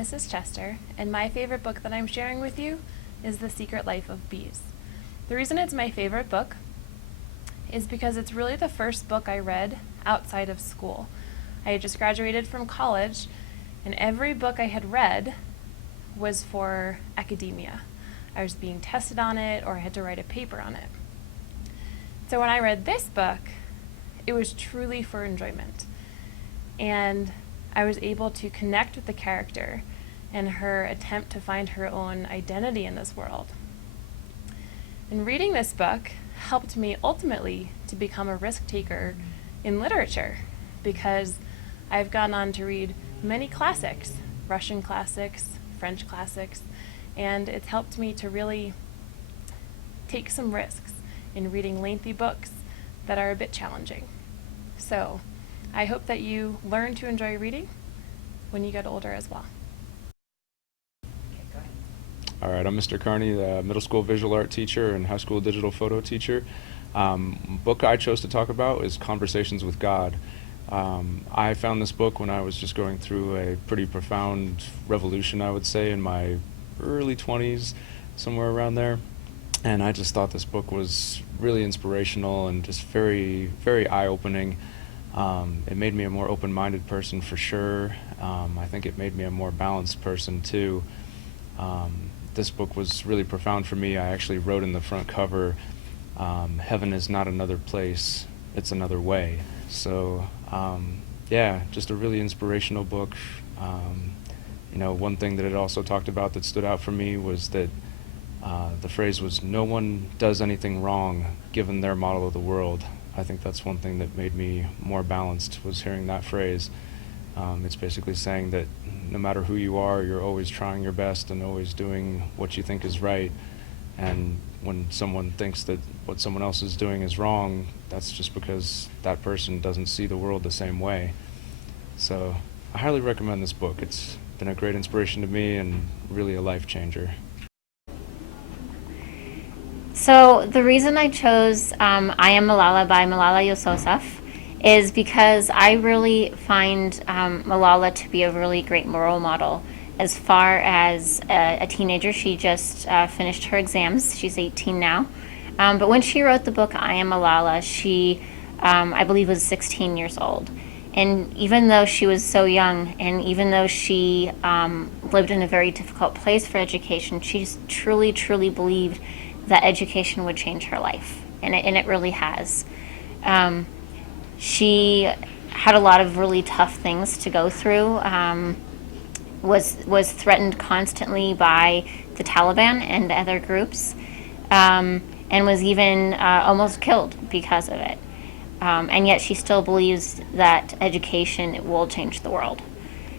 Mrs. Chester, and my favorite book that I'm sharing with you is The Secret Life of Bees. The reason it's my favorite book is because it's really the first book I read outside of school. I had just graduated from college, and every book I had read was for academia. I was being tested on it, or I had to write a paper on it. So when I read this book, it was truly for enjoyment. And I was able to connect with the character and her attempt to find her own identity in this world. And reading this book helped me ultimately to become a risk taker in literature, because I've gone on to read many classics, Russian classics, French classics, and it's helped me to really take some risks in reading lengthy books that are a bit challenging. So I hope that you learn to enjoy reading when you get older as well. All right, I'm Mr. Carney, the middle school visual art teacher and high school digital photo teacher. Book I chose to talk about is Conversations with God. I found this book when I was just going through a pretty profound revolution, I would say, in my early 20s, somewhere around there. And I just thought this book was really inspirational and just very, very eye-opening. It made me a more open-minded person for sure. I think it made me a more balanced person too. This book was really profound for me. I actually wrote in the front cover, heaven is not another place, it's another way. So yeah, just a really inspirational book. One thing that it also talked about that stood out for me was that the phrase was, no one does anything wrong given their model of the world. I think that's one thing that made me more balanced, was hearing that phrase. It's basically saying that no matter who you are, you're always trying your best and always doing what you think is right. And when someone thinks that what someone else is doing is wrong, that's just because that person doesn't see the world the same way. So I highly recommend this book. It's been a great inspiration to me and really a life changer. So the reason I chose I Am Malala by Malala Yousafzai is because I really find Malala to be a really great role model. As far as a teenager, she just finished her exams. She's 18 now. But when she wrote the book I Am Malala, she, I believe, was 16 years old. And even though she was so young, and even though she lived in a very difficult place for education, she just truly, truly believed that education would change her life. And it really has. She had a lot of really tough things to go through. Was threatened constantly by the Taliban and other groups, and was even almost killed because of it. And yet she still believes that education will change the world.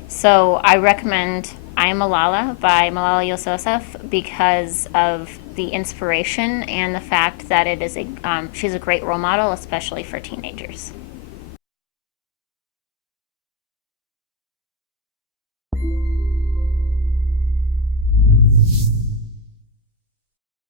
So I recommend I Am Malala by Malala Yousafzai because of the inspiration and the fact that it is she's a great role model, especially for teenagers.